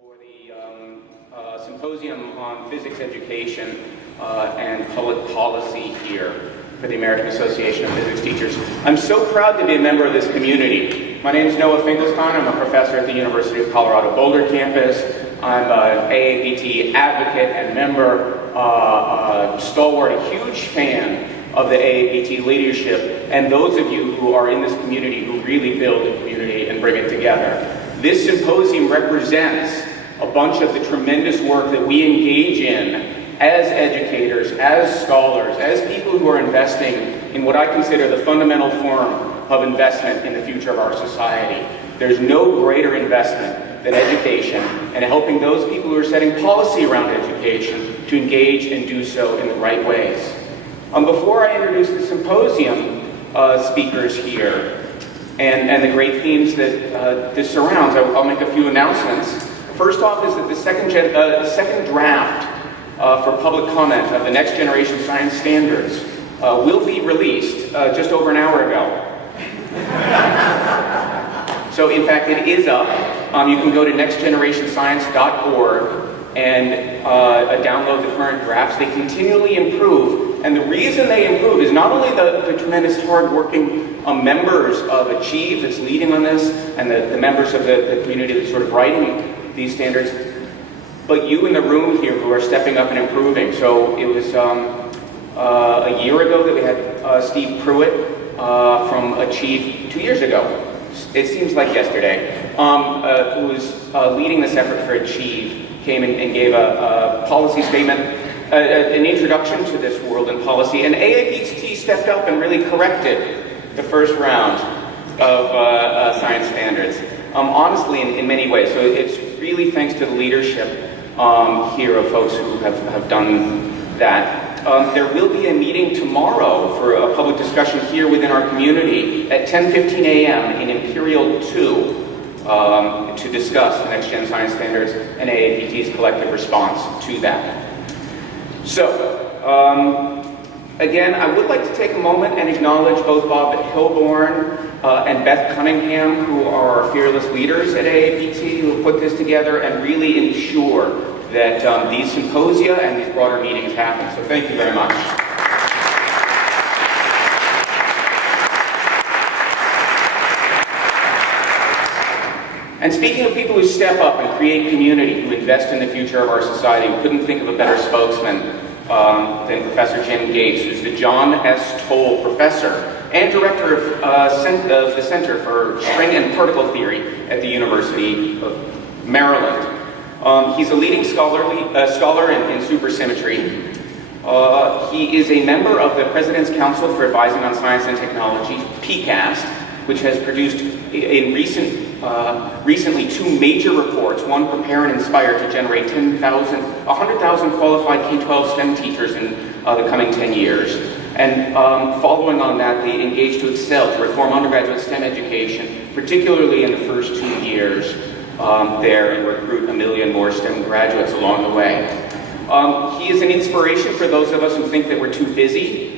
For the Symposium on Physics Education and Public Policy here for the American Association of Physics Teachers. I'm so proud to be a member of this community. My name is Finkelstein. I'm a professor at the University of Colorado Boulder campus. I'm an AAPT advocate and member, stalwart, a huge fan of the AAPT leadership, and those of you who are in this community who really build the community and bring it together. This symposium represents a bunch of the tremendous work that we engage in as educators, as scholars, as people who are investing in what I consider the fundamental form of investment in the future of our society. There's no greater investment than education and helping those people who are setting policy around education to engage and do so in the right ways. Before I introduce the symposium speakers here and the great themes that this surrounds, I'll make a few announcements. First off is that the second draft for public comment of the Next Generation Science Standards will be released just over an hour ago. So in fact, it is up. You can go to nextgenerationscience.org and download the current drafts. They continually improve, and the reason they improve is not only the tremendous hard-working members of Achieve that's leading on this, and the members of the community that's sort of writing these standards, but you in the room here who are stepping up and improving. So it was a year ago that we had Steve Pruitt from Achieve, 2 years ago. It seems like yesterday, who was leading this effort for Achieve, came and gave a policy statement, an introduction to this world in policy, and AAPT stepped up and really corrected the first round of science standards, honestly in many ways. So it's really thanks to the leadership here of folks who have done that. There will be a meeting tomorrow for a public discussion here within our community at 10:15 a.m. in Imperial 2 to discuss the Next Gen Science Standards and AAPT's collective response to that. So, again, I would like to take a moment and acknowledge both Bob Hilborn and Beth Cunningham, who are our fearless leaders at AAPT, who have put this together and really ensure that these symposia and these broader meetings happen. So thank you very much. And speaking of people who step up and create community, who invest in the future of our society, we couldn't think of a better spokesman than Professor Jim Gates, who's the John S. Toll Professor and Director of the Center for String and Particle Theory at the University of Maryland. He's a leading scholar in supersymmetry. He is a member of the President's Council for Advising on Science and Technology, PCAST, which has produced recently two major reports, one Prepare and Inspire to generate 100,000 qualified K-12 STEM teachers in the coming 10 years. And following on that, they Engage to Excel to reform undergraduate STEM education, particularly in the first 2 years there, and recruit 1 million more STEM graduates along the way. He is an inspiration for those of us who think that we're too busy.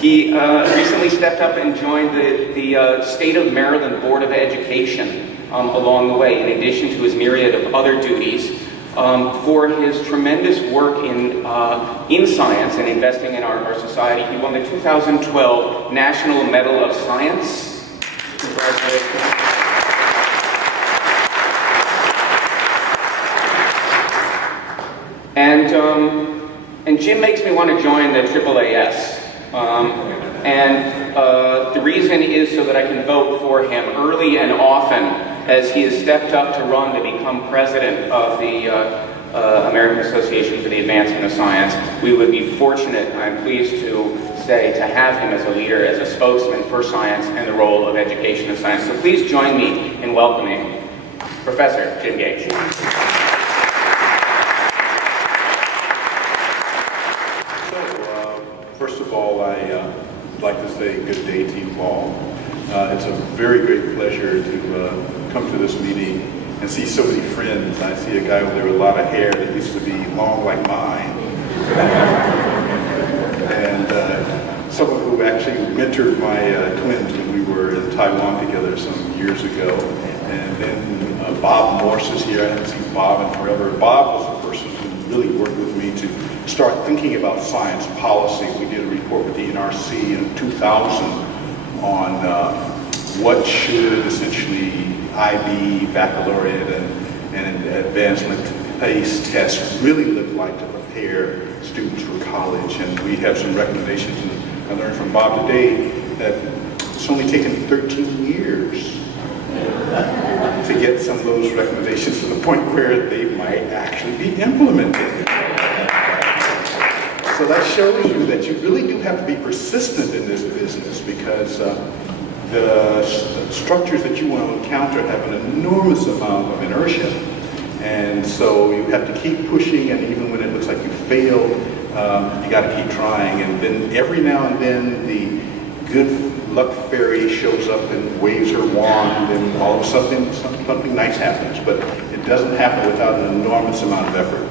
He recently stepped up and joined the State of Maryland Board of Education along the way, in addition to his myriad of other duties, for his tremendous work in science and investing in our society. He won the 2012 National Medal of Science. Congratulations. And Jim makes me want to join the AAAS. The reason is so that I can vote for him early and often, as he has stepped up to run to become president of the American Association for the Advancement of Science. We would be fortunate, I'm pleased to say, to have him as a leader, as a spokesman for science and the role of education of science. So please join me in welcoming Professor Jim Gates. First of all, I'd like to say good day to you all. It's a very great pleasure to come to this meeting and see so many friends. I see a guy over there with a lot of hair that used to be long like mine. And someone who actually mentored my twins when we were in Taiwan together some years ago. And then Bob Morse is here. I haven't seen Bob in forever. Bob was the person who really worked with me to start thinking about science policy. We did a report with the NRC in 2000 on what should essentially IB, baccalaureate, and advancement-based tests really look like to prepare students for college. And we have some recommendations. And I learned from Bob today that it's only taken 13 years to get some of those recommendations to the point where they might actually be implemented. So that shows you that you really do have to be persistent in this business, because the structures that you want to encounter have an enormous amount of inertia. And so you have to keep pushing, and even when it looks like you failed, you got to keep trying. And then every now and then the good luck fairy shows up and waves her wand, and all of a sudden something nice happens. But it doesn't happen without an enormous amount of effort.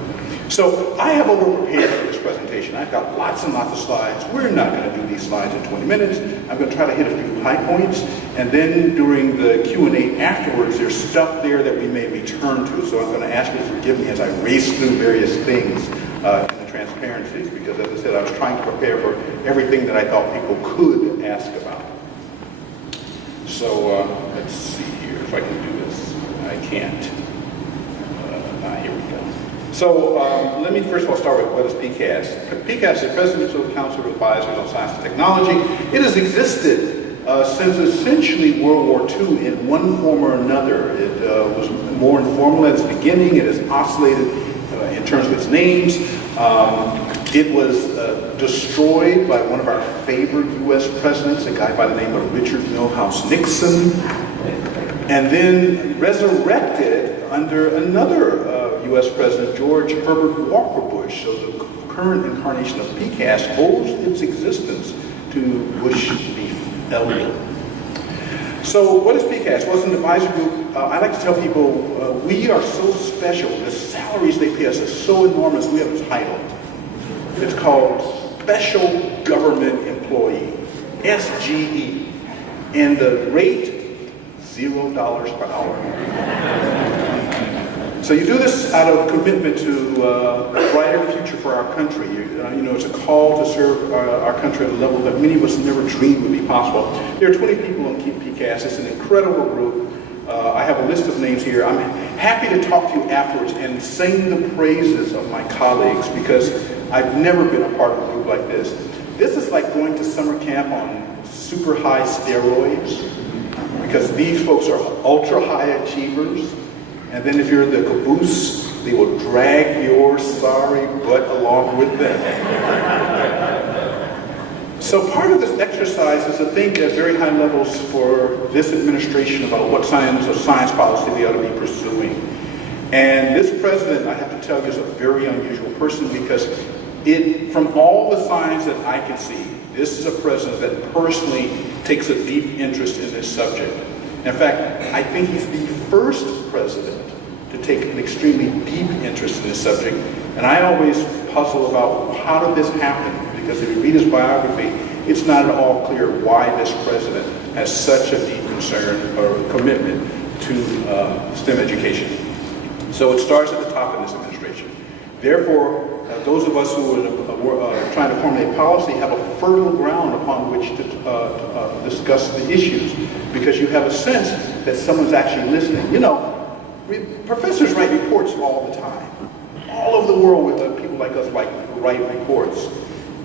So I have over-prepared for this presentation. I've got lots and lots of slides. We're not going to do these slides in 20 minutes. I'm going to try to hit a few high points. And then during the Q&A afterwards, there's stuff there that we may return to. So I'm going to ask you to forgive me as I race through various things in the transparencies, because as I said, I was trying to prepare for everything that I thought people could ask about. So let's see here if I can do this. I can't. Here we go. So let me first of all start with what is PCAST. PCAST is the Presidential Council of Advisors on Science and Technology. It has existed since essentially World War II in one form or another. It was more informal at its beginning. It has oscillated in terms of its names. It was destroyed by one of our favorite U.S. presidents, a guy by the name of Richard Milhouse Nixon, and then resurrected under another U.S. President, George Herbert Walker Bush. So the current incarnation of PCAST owes its existence to Bush v. Elder. So what is PCAST? Well, it's an advisory group. I like to tell people we are so special. The salaries they pay us are so enormous. We have a title. It's called Special Government Employee, SGE. And the rate, $0 per hour. So you do this out of commitment to a brighter future for our country. You know, it's a call to serve our country at a level that many of us never dreamed would be possible. There are 20 people on PCAST. It's an incredible group. I have a list of names here. I'm happy to talk to you afterwards and sing the praises of my colleagues, because I've never been a part of a group like this. This is like going to summer camp on super high steroids, because these folks are ultra high achievers. And then if you're in the caboose, they will drag your sorry butt along with them. So part of this exercise is to think at very high levels for this administration about what science policy they ought to be pursuing. And this president, I have to tell you, is a very unusual person, because from all the signs that I can see, this is a president that personally takes a deep interest in this subject. In fact, I think he's the first president to take an extremely deep interest in this subject. And I always puzzle about how did this happen? Because if you read his biography, it's not at all clear why this president has such a deep concern or commitment to STEM education. So it starts at the top in this administration. Therefore, those of us who are trying to formulate policy have a fertile ground upon which to discuss the issues, because you have a sense that someone's actually listening. You know, professors write reports all the time. All over the world with people like us write reports.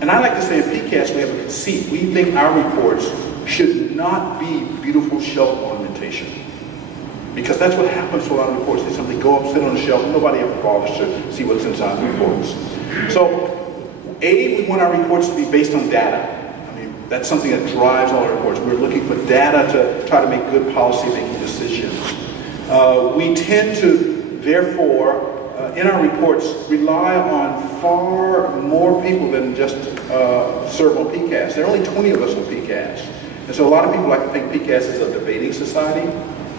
And I like to say in PCAST we have a conceit. We think our reports should not be beautiful shelf ornamentation, because that's what happens to a lot of reports. They simply go up, sit on the shelf, and nobody ever bothers to see what's inside the reports. So, we want our reports to be based on data. I mean, that's something that drives all our reports. We're looking for data to try to make good policy-making decisions. We tend to, therefore, in our reports, rely on far more people than just serve on PCAST. There are only 20 of us on PCAST. And so a lot of people like to think PCAST is a debating society.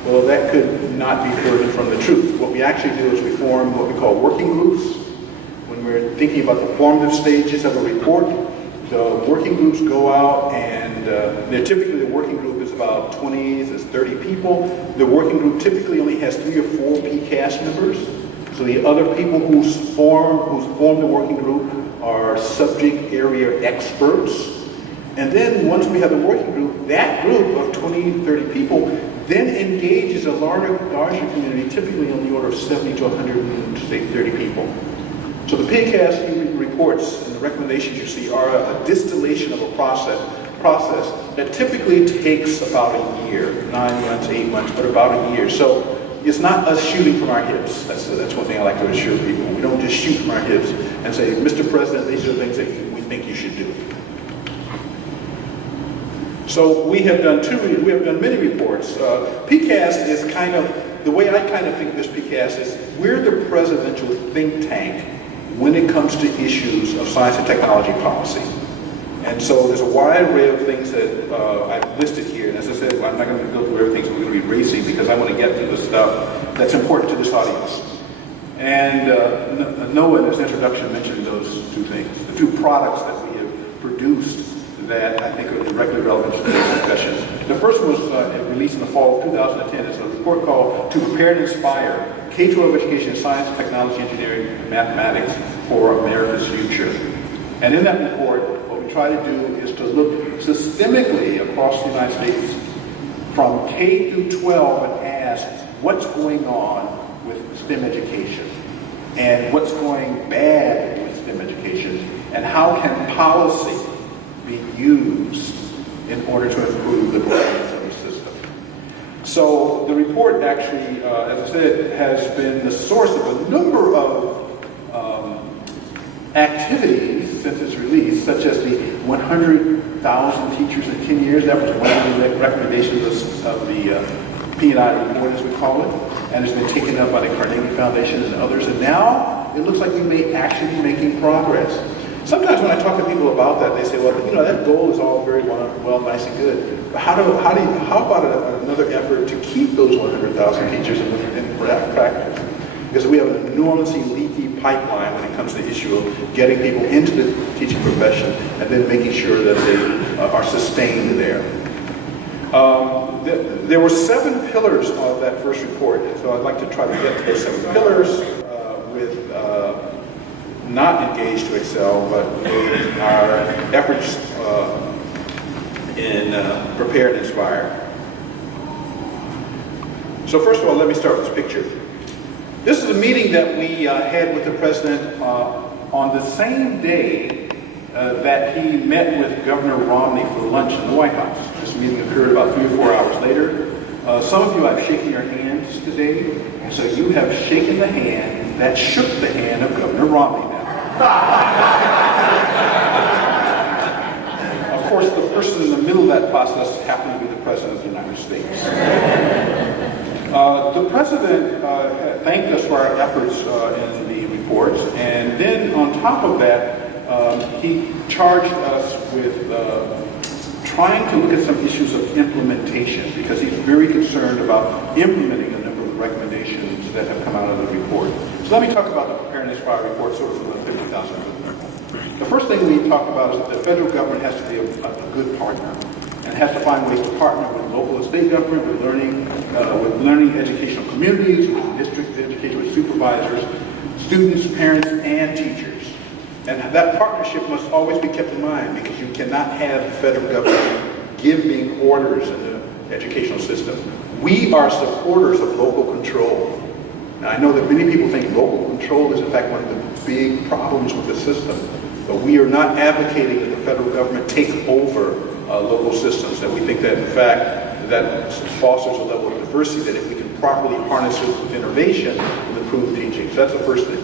Well, that could not be further from the truth. What we actually do is we form what we call working groups. When we're thinking about the formative stages of a report, the working groups go out, and typically the working group is about 20 to 30 people. The working group typically only has 3 or 4 PCAST members. So the other people who's formed the working group are subject area experts. And then once we have the working group, that group of 20, 30 people then engages a larger community, typically on the order of 70 to 130 people. So the PCAST reports and the recommendations you see are a distillation of a process that typically takes about a year, 9 months, 8 months, but about a year. So it's not us shooting from our hips. That's one thing I like to assure people. We don't just shoot from our hips and say, Mr. President, these are the things that we think you should do. So we have done many reports. PCAST is kind of, the way I kind of think of this PCAST is, we're the presidential think tank when it comes to issues of science and technology policy. And so there's a wide array of things that I've listed here. And as I said, I'm not going to go through everything, so we're going to be racing because I want to get to the stuff that's important to this audience. And Noah, in his introduction, mentioned those 2 things, the 2 products that we have produced that I think are directly relevant to today's discussion. The first one was released in the fall of 2010. It's a report called To Prepare and Inspire, K-12 Education in Science, Technology, Engineering, and Mathematics for America's Future. And in that report, what we try to do is to look systemically across the United States from K through 12 and ask what's going on with STEM education and what's going bad with STEM education and how can policy be used in order to improve the performance of the system. So the report actually, as I said, has been the source of a number of activities since its release, such as the 100,000 teachers in 10 years. That was one of the recommendations of the P&I report, as we call it, and it's been taken up by the Carnegie Foundation and others. And now it looks like we may actually be making progress. Sometimes when I talk to people about that, they say, well, you know, that goal is all very well, nice and good. But how about another effort to keep those 100,000 teachers in practice? Because we have an enormously leaky pipeline when it comes to the issue of getting people into the teaching profession and then making sure that they are sustained there. There were 7 pillars of that first report, and so I'd like to try to get to those 7 pillars with not engaged to excel, but with our efforts in prepare and inspire. So first of all, let me start with this picture. This is a meeting that we had with the president on the same day that he met with Governor Romney for lunch in the White House. This meeting occurred about 3 or 4 hours later. Some of you have shaken your hands today, and so you have shaken the hand that shook the hand of Governor Romney now. Of course, the person in the middle of that process happened to be the President of the United States. The President thanked us for our efforts in the reports, and then on top of that, he charged us with trying to look at some issues of implementation, because he's very concerned about implementing a number of recommendations that have come out of the report. So let me talk about the Prepare and Inspire report sort of from a 50,000 foot. The first thing we talk about is that the federal government has to be a good partner and has to find ways to partner with local and state government, with learning educational communities, with district education, with supervisors, students, parents, and teachers. And that partnership must always be kept in mind, because you cannot have the federal government giving orders in the educational system. We are supporters of local control. Now, I know that many people think local control is in fact one of the big problems with the system, but we are not advocating that the federal government take over local systems, that we think that in fact that fosters a level of diversity that if we can properly harness it with innovation, will improve teaching. So that's the first thing.